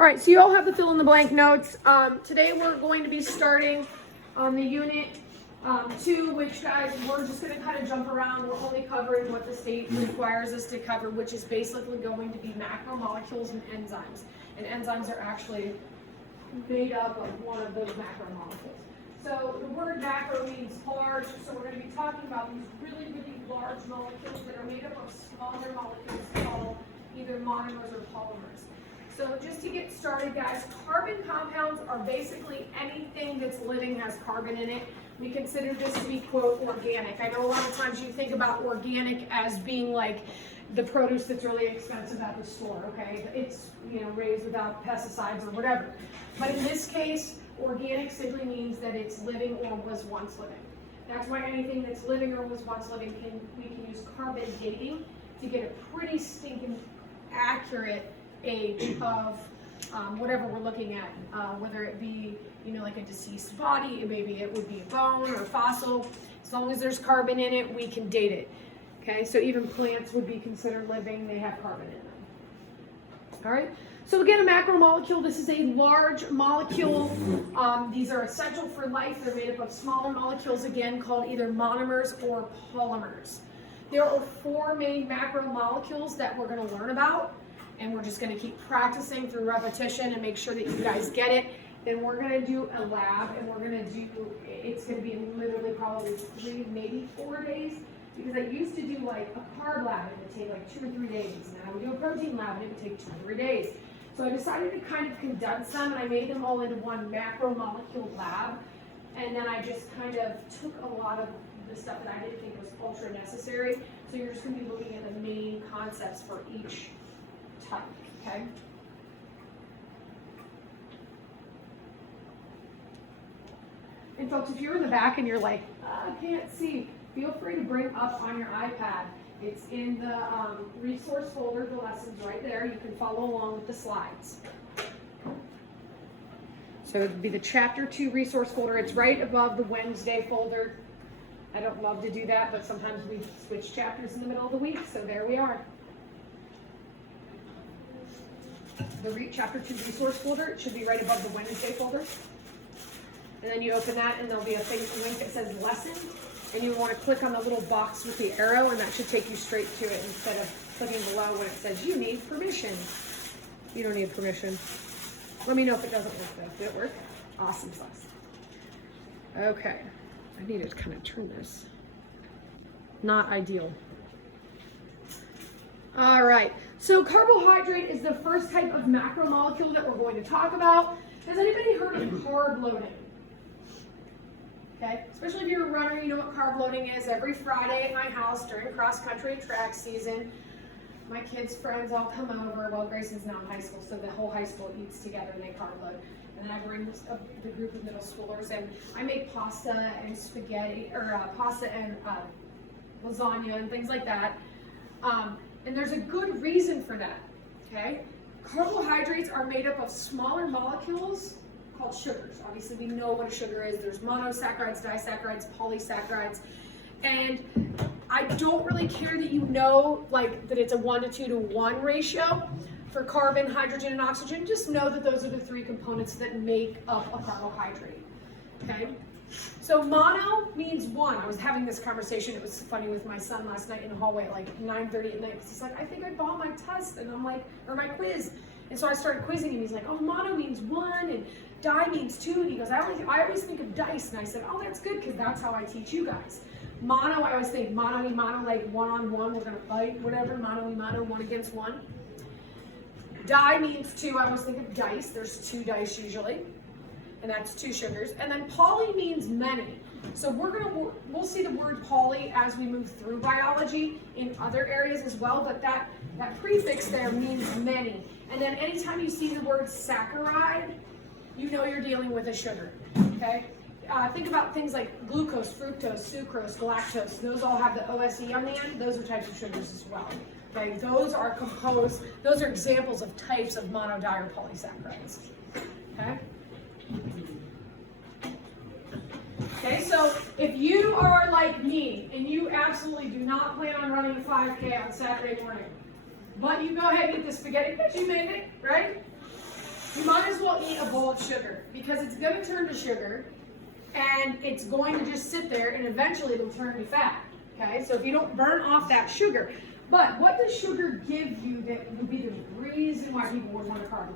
All right, so you all have the fill in the blank notes. Today we're going to be starting on the unit 2, which, guys, we're just going to kind of jump around. We're only covering what the state requires us to cover, which is basically going to be macromolecules and enzymes. And enzymes are actually made up of one of those macromolecules. So the word macro means large, so we're going to be talking about these really, really large molecules that are made up of smaller molecules called either monomers or polymers. So just to get started, guys, carbon compounds are basically anything that's living has carbon in it. We consider this to be, quote, organic. I know a lot of times you think about organic as being like the produce that's really expensive at the store, okay? It's, raised without pesticides or whatever. But in this case, organic simply means that it's living or was once living. That's why anything that's living or was once living, we can use carbon dating to get a pretty stinking accurate age of whatever we're looking at, whether it be, like a deceased body, maybe it would be a bone or a fossil. As long as there's carbon in it, we can date it. Okay, so even plants would be considered living, they have carbon in them. All right, so again, a macromolecule, this is a large molecule. These are essential for life. They're made up of smaller molecules, again, called either monomers or polymers. There are 4 main macromolecules that we're going to learn about, and we're just going to keep practicing through repetition and make sure that you guys get it. Then we're going to do a lab, and it's going to be literally probably 3, maybe 4 days, because I used to do like a carb lab, and it would take like 2 or 3 days, and then I would do a protein lab, and it would take 2 or 3 days. So I decided to kind of condense them, and I made them all into one macromolecule lab, and then I just kind of took a lot of the stuff that I didn't think was ultra necessary. So you're just going to be looking at the main concepts for each type, okay? And folks, if you're in the back and you're like, I can't see, feel free to bring up on your iPad. It's in the resource folder, the lessons right there. You can follow along with the slides. So it would be the Chapter 2 resource folder. It's right above the Wednesday folder. I don't love to do that, but sometimes we switch chapters in the middle of the week, so there we are. The Chapter 2 resource folder, it should be right above the Wednesday folder. And then you open that, and there'll be a link that says lesson, and you want to click on the little box with the arrow, and that should take you straight to it instead of clicking below when it says you need permission. You don't need permission. Let me know if it doesn't work though. Did it work? Awesome sauce. Okay. I need to kind of turn this. Not ideal. All right. So carbohydrate is the first type of macromolecule that we're going to talk about. Has anybody heard of carb loading? Okay, especially if you're a runner, you know what carb loading is. Every Friday at my house during cross-country track season, my kids' friends all come over. Well, Grayson's now in high school, so the whole high school eats together and they carb load. And then I bring the group of middle schoolers, and I make pasta and spaghetti, or pasta and lasagna and things like that. And there's a good reason for that, okay? Carbohydrates are made up of smaller molecules called sugars. Obviously, we know what a sugar is. There's monosaccharides, disaccharides, polysaccharides. And I don't really care that you know that it's a 1 to 2 to 1 ratio for carbon, hydrogen, and oxygen. Just know that those are the 3 components that make up a carbohydrate, okay? So mono means 1. I was having this conversation, it was funny, with my son last night in the hallway at like 9:30 at night, because he's like, I think I bought my test, and I'm like, or my quiz. And so I started quizzing him. He's like, oh, mono means 1, and di means 2. And he goes, I always think of dice. And I said, oh, that's good, because that's how I teach you guys. Mono, I always think mono-y mono, like 1-on-1, we're going to fight, whatever, mono-y mono, 1 against 1. Di means 2. I always think of dice. There's 2 dice usually, and that's 2 sugars. And then poly means many. So we'll see the word poly as we move through biology in other areas as well, but that prefix there means many. And then anytime you see the word saccharide, you know you're dealing with a sugar, okay? Think about things like glucose, fructose, sucrose, galactose. Those all have the OSE on the end. Those are types of sugars as well. Okay, those are examples of types of mono, di, or polysaccharides. Okay? Okay, so if you are like me and you absolutely do not plan on running a 5K on Saturday morning, but you go ahead and eat the spaghetti because you made it, right? you might as well eat a bowl of sugar because it's going to turn to sugar and it's going to just sit there and eventually it'll turn to fat. Okay, so if you don't burn off that sugar. But what does sugar give you that would be the reason why people would want a carb load?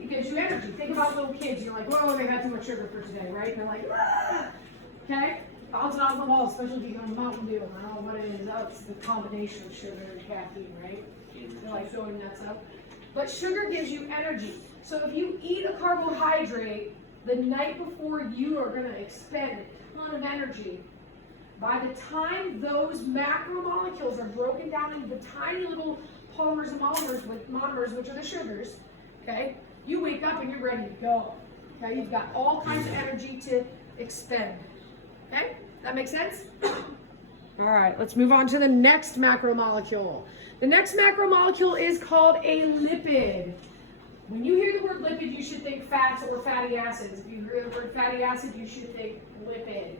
It gives you energy. Think about little kids. You're like, whoa, they had too much sugar for today, right? And they're like, ah! Okay? Bouncing off the wall, especially if you go on Mountain Dew. I don't know what it is. Oh, it's the combination of sugar and caffeine, right? They're like throwing nuts up. But sugar gives you energy. So if you eat a carbohydrate the night before you are going to expend a ton of energy, by the time those macromolecules are broken down into the tiny little polymers and monomers, which are the sugars, okay, you wake up and you're ready to go. Okay, you've got all kinds of energy to expend. Okay, that makes sense? All right, let's move on to the next macromolecule. The next macromolecule is called a lipid. When you hear the word lipid, you should think fats or fatty acids. If you hear the word fatty acid, you should think lipid.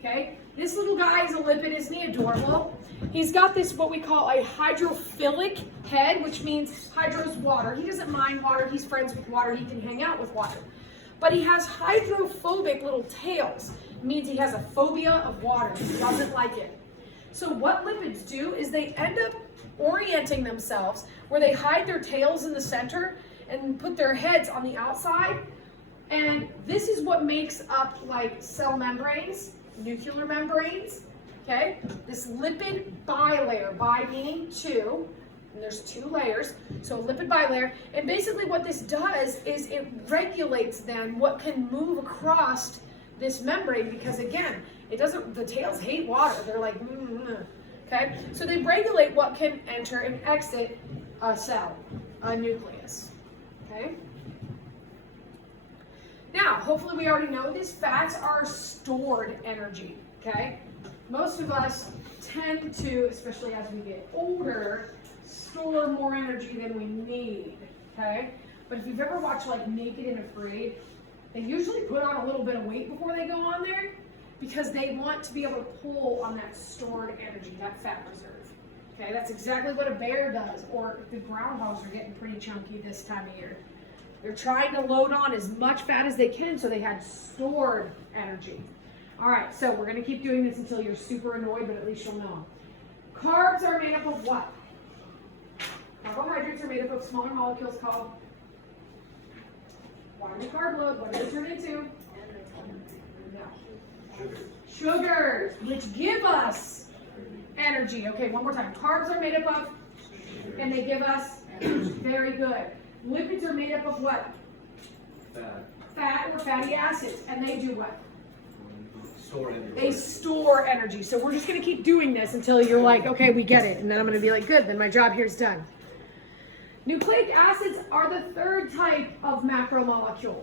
Okay, this little guy is a lipid. Isn't he adorable? He's got this, what we call a hydrophilic head, which means hydro's water. He doesn't mind water. He's friends with water. He can hang out with water. But he has hydrophobic little tails. It means he has a phobia of water. He doesn't like it. So what lipids do is they end up orienting themselves where they hide their tails in the center and put their heads on the outside. And this is what makes up like cell membranes, nuclear membranes, okay? This lipid bilayer, bi meaning two, and there's two layers, so lipid bilayer. And basically what this does is it regulates then what can move across this membrane because again, it doesn't, the tails hate water. They're like, okay? So they regulate what can enter and exit a cell, a nucleus, okay? Now, hopefully we already know this. Fats are stored energy, okay? Most of us tend to, especially as we get older, store more energy than we need, okay? But if you've ever watched like Naked and Afraid, they usually put on a little bit of weight before they go on there because they want to be able to pull on that stored energy, that fat reserve, okay? That's exactly what a bear does, or the groundhogs are getting pretty chunky this time of year. They're trying to load on as much fat as they can so they had stored energy. All right, so we're going to keep doing this until you're super annoyed, but at least you'll know. Carbs are made up of what? Carbohydrates are made up of smaller molecules called, why do carb load? What do they turn into? No. Sugars, which give us energy. Okay, one more time. Carbs are made up of, and they give us energy. Very good. Lipids are made up of what? Fat or fatty acids. And they do what? Store energy. They store energy. So we're just going to keep doing this until you're like, okay, we get it. And then I'm going to be like, good, then my job here is done. Nucleic acids are the third type of macromolecule.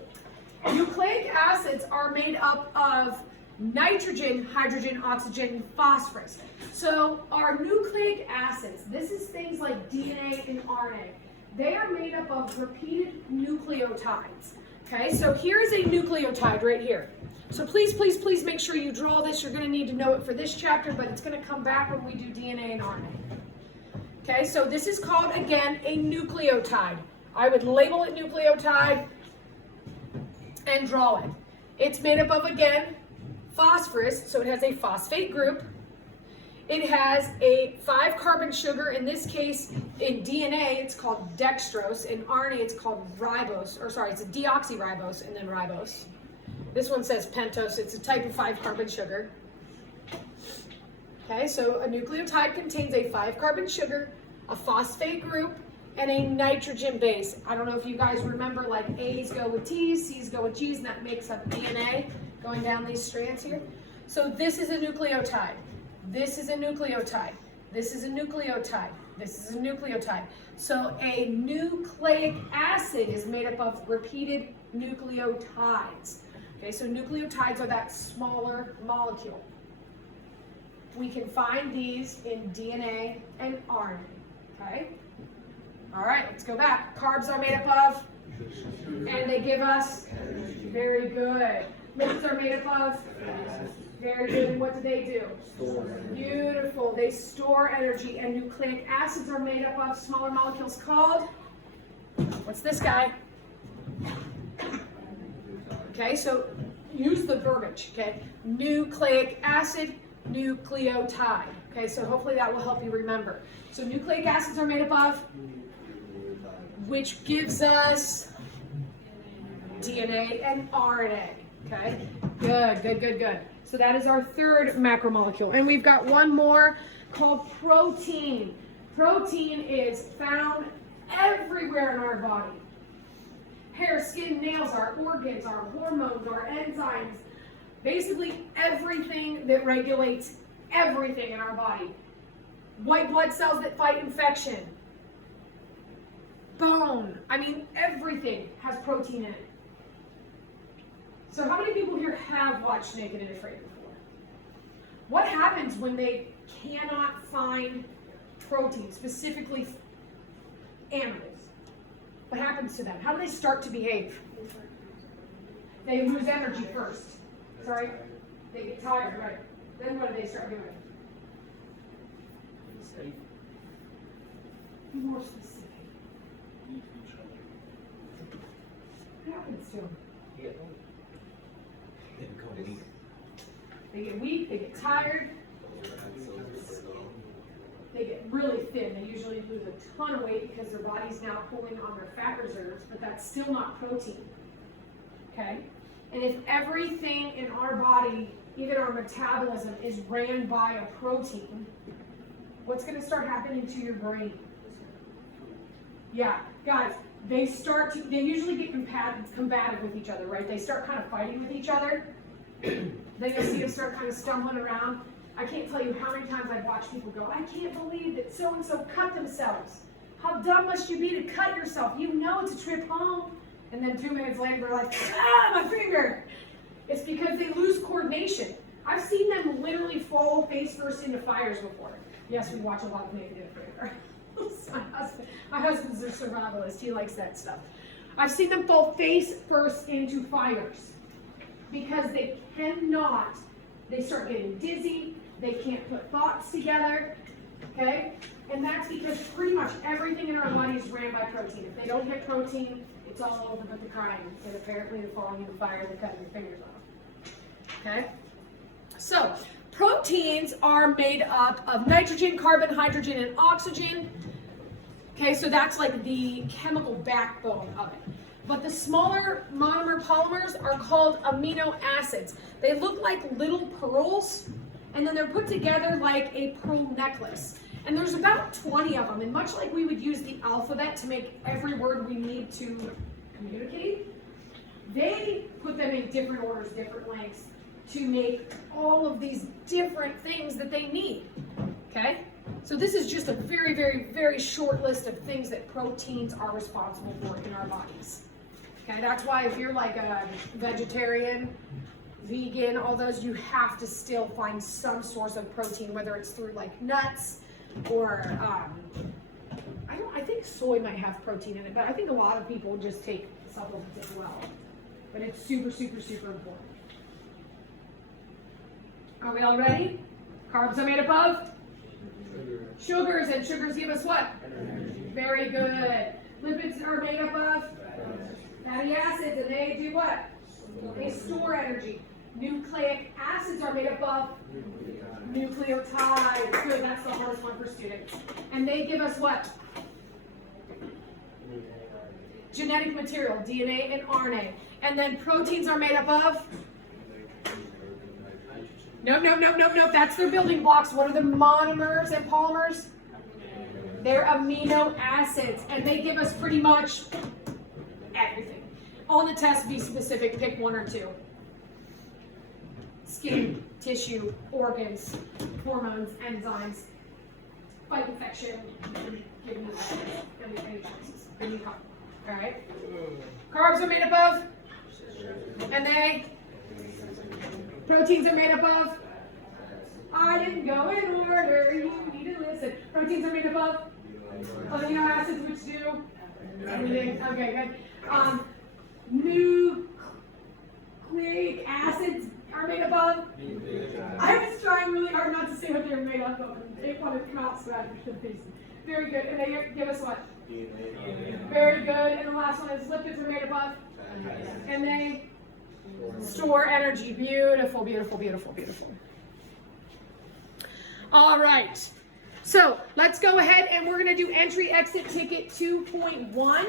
Nucleic acids are made up of nitrogen, hydrogen, oxygen, and phosphorus. So our nucleic acids, this is things like DNA and RNA. They are made up of repeated nucleotides. Okay, so here is a nucleotide right here. So please, please, please make sure you draw this. You're going to need to know it for this chapter, but it's going to come back when we do DNA and RNA. Okay, so this is called, again, a nucleotide. I would label it nucleotide and draw it. It's made up of, again, phosphorus, so it has a phosphate group. It has a 5-carbon sugar. In this case, in DNA, it's called dextrose. In RNA, it's called ribose, or sorry, it's a deoxyribose and then ribose. This one says pentose. It's a type of 5-carbon sugar. Okay, so a nucleotide contains a 5-carbon sugar, a phosphate group, and a nitrogen base. I don't know if you guys remember, like A's go with T's, C's go with G's, and that makes up DNA going down these strands here. So this is a nucleotide. This is a nucleotide. This is a nucleotide. This is a nucleotide. So a nucleic acid is made up of repeated nucleotides. Okay, so nucleotides are that smaller molecule. We can find these in DNA and RNA. Okay? All right, let's go back. Carbs are made up of, and they give us, very good. Lipids are made up of, very good. And what do they do? Beautiful. They store energy. And nucleic acids are made up of smaller molecules called What's this guy? Okay, so use the verbiage, okay? Nucleic acid, nucleotide. Okay, so hopefully that will help you remember. So nucleic acids are made up of, which gives us DNA and RNA. Okay, good, good, good, good. So that is our third macromolecule. And we've got one more called protein. Protein is found everywhere in our body. Hair, skin, nails, our organs, our hormones, our enzymes, basically everything that regulates everything in our body. White blood cells that fight infection. Bone, I mean everything has protein in it. So how many people here have watched Naked and Afraid before? What happens when they cannot find protein, specifically animals? What happens to them? How do they start to behave? They lose energy first. Sorry? They get tired, right? Then what do they start doing? Be more specific. What happens to them? They get weak, they get tired, they get really thin. They usually lose a ton of weight because their body's now pulling on their fat reserves, but that's still not protein. Okay? And if everything in our body, even our metabolism, is ran by a protein, what's going to start happening to your brain? Yeah, guys, they usually get combative with each other, right? They start kind of fighting with each other. Then you'll see them start kind of stumbling around. I can't tell you how many times I've watched people go, I can't believe that so-and-so cut themselves. How dumb must you be to cut yourself? You know it's a trip home. And then 2 minutes later, they're like, my finger. It's because they lose coordination. I've seen them literally fall face first into fires before. Yes, we watch a lot of Naked and Afraid. My husband's a survivalist. He likes that stuff. I've seen them fall face first into fires because they start getting dizzy, they can't put thoughts together, okay? And that's because pretty much everything in our body is ran by protein. If they don't get protein, it's all over but the crying. And apparently they're falling into fire, they're cutting their fingers off, okay? So, proteins are made up of nitrogen, carbon, hydrogen, and oxygen. Okay, so that's like the chemical backbone of it. But the smaller monomer polymers are called amino acids. They look like little pearls, and then they're put together like a pearl necklace. And there's about 20 of them, and much like we would use the alphabet to make every word we need to communicate, they put them in different orders, different lengths, to make all of these different things that they need, okay? So this is just a very, very, very short list of things that proteins are responsible for in our bodies. Okay, that's why if you're like a vegetarian, vegan, all those, you have to still find some source of protein, whether it's through like nuts or, I think soy might have protein in it, but I think a lot of people just take supplements as well. But it's super, super, super important. Are we all ready? Carbs are made up of? Sugars, and sugars give us what? Very good. Lipids are made up of? Fatty acids, and they do what? They store energy. Nucleic acids are made up of? Nucleotides. Good, that's the hardest one for students. And they give us what? Genetic material, DNA and RNA. And then proteins are made up of? No, that's their building blocks. What are the monomers and polymers? They're amino acids, and they give us pretty much everything. On the test, be specific, pick one or two. Skin, tissue, organs, hormones, enzymes, fight infection, give me any choices. Give me carbs. All right? Carbs are made up of? And they? Proteins are made up of? I didn't go in order, you need to listen. Proteins are made up of? Amino acids, which do? Everything. Okay, good. Nucleic acids are made up of? I was trying really hard not to say what they were made up of. They wanted to come out so I could. Very good. And they give us what? Very good. And the last one is lipids are made up of, and they store energy. Beautiful, beautiful, beautiful, beautiful. All right. So let's go ahead and we're going to do entry exit ticket 2.1.